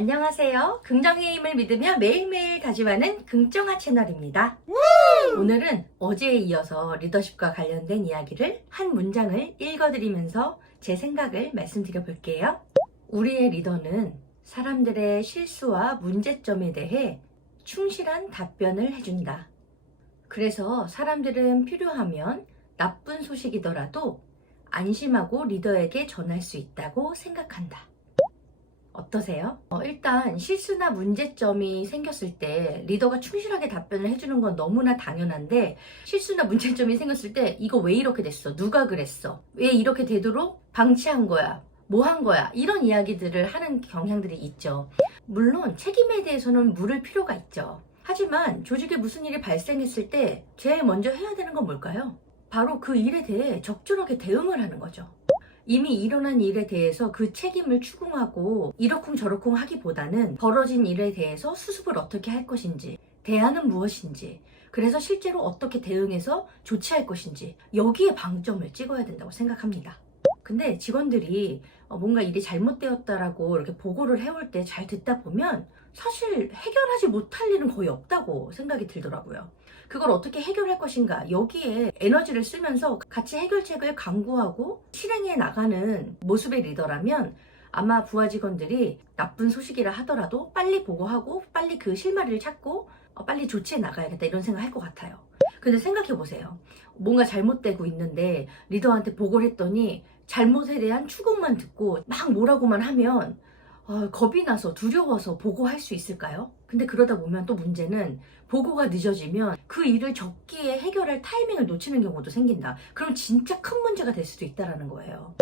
안녕하세요. 긍정의 힘을 믿으며 매일매일 다짐하는 긍정아 채널입니다. 오늘은 어제에 이어서 리더십과 관련된 이야기를 한 문장을 읽어드리면서 제 생각을 말씀드려 볼게요. 우리의 리더는 사람들의 실수와 문제점에 대해 충실한 답변을 해준다. 그래서 사람들은 필요하면 나쁜 소식이더라도 안심하고 리더에게 전할 수 있다고 생각한다. 어떠세요? 일단 실수나 문제점이 생겼을 때 리더가 충실하게 답변을 해주는 건 너무나 당연한데, 실수나 문제점이 생겼을 때 이거 왜 이렇게 됐어? 누가 그랬어? 왜 이렇게 되도록 방치한 거야? 뭐 한 거야? 이런 이야기들을 하는 경향들이 있죠. 물론 책임에 대해서는 물을 필요가 있죠. 하지만 조직에 무슨 일이 발생했을 때 제일 먼저 해야 되는 건 뭘까요? 바로 그 일에 대해 적절하게 대응을 하는 거죠. 이미 일어난 일에 대해서 그 책임을 추궁하고 이러쿵저러쿵 하기보다는 벌어진 일에 대해서 수습을 어떻게 할 것인지, 대안은 무엇인지, 그래서 실제로 어떻게 대응해서 조치할 것인지, 여기에 방점을 찍어야 된다고 생각합니다. 근데 직원들이 뭔가 일이 잘못되었다라고 이렇게 보고를 해올 때 잘 듣다 보면 사실 해결하지 못할 일은 거의 없다고 생각이 들더라고요. 그걸 어떻게 해결할 것인가, 여기에 에너지를 쓰면서 같이 해결책을 강구하고 실행해 나가는 모습의 리더라면 아마 부하 직원들이 나쁜 소식이라 하더라도 빨리 보고하고 빨리 그 실마리를 찾고 빨리 조치해 나가야겠다, 이런 생각 할 것 같아요. 근데 생각해 보세요. 뭔가 잘못되고 있는데 리더한테 보고를 했더니 잘못에 대한 추궁만 듣고 막 뭐라고만 하면 겁이 나서 두려워서 보고할 수 있을까요? 근데 그러다 보면 또 문제는 보고가 늦어지면 그 일을 적기에 해결할 타이밍을 놓치는 경우도 생긴다. 그럼 진짜 큰 문제가 될 수도 있다는 거예요.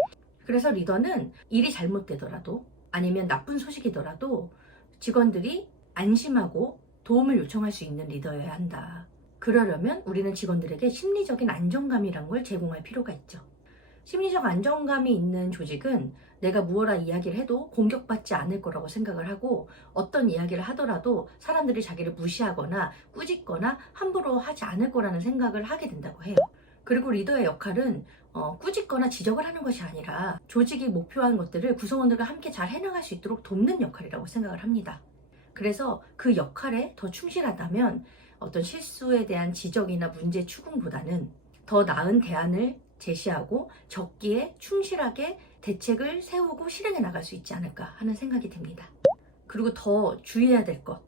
그래서 리더는 일이 잘못되더라도 아니면 나쁜 소식이더라도 직원들이 안심하고 도움을 요청할 수 있는 리더여야 한다. 그러려면 우리는 직원들에게 심리적인 안정감이란 걸 제공할 필요가 있죠. 심리적 안정감이 있는 조직은 내가 무엇라 이야기를 해도 공격받지 않을 거라고 생각을 하고, 어떤 이야기를 하더라도 사람들이 자기를 무시하거나 꾸짖거나 함부로 하지 않을 거라는 생각을 하게 된다고 해요. 그리고 리더의 역할은 꾸짖거나 지적을 하는 것이 아니라 조직이 목표한 것들을 구성원들과 함께 잘 해나갈 수 있도록 돕는 역할이라고 생각을 합니다. 그래서 그 역할에 더 충실하다면 어떤 실수에 대한 지적이나 문제 추궁보다는 더 나은 대안을 제시하고 적기에 충실하게 대책을 세우고 실행해 나갈 수 있지 않을까 하는 생각이 듭니다. 그리고 더 주의해야 될 것,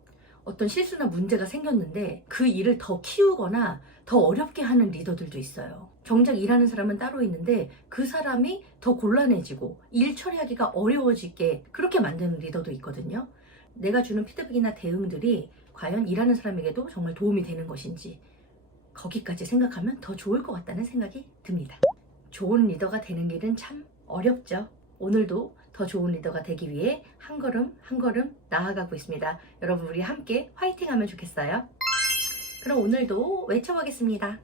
어떤 실수나 문제가 생겼는데 그 일을 더 키우거나 더 어렵게 하는 리더들도 있어요. 정작 일하는 사람은 따로 있는데 그 사람이 더 곤란해지고 일 처리하기가 어려워지게 그렇게 만드는 리더도 있거든요. 내가 주는 피드백이나 대응들이 과연 일하는 사람에게도 정말 도움이 되는 것인지, 거기까지 생각하면 더 좋을 것 같다는 생각이 듭니다. 좋은 리더가 되는 길은 참 어렵죠. 오늘도 더 좋은 리더가 되기 위해 한 걸음 한 걸음 나아가고 있습니다. 여러분, 우리 함께 화이팅 하면 좋겠어요. 그럼 오늘도 외쳐보겠습니다.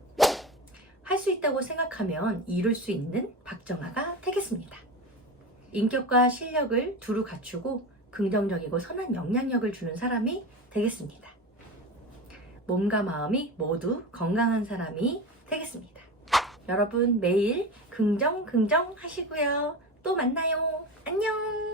할 수 있다고 생각하면 이룰 수 있는 박정아가 되겠습니다. 인격과 실력을 두루 갖추고 긍정적이고 선한 영향력을 주는 사람이 되겠습니다. 몸과 마음이 모두 건강한 사람이 되겠습니다. 여러분, 매일 긍정 하시고요. 또 만나요. 안녕.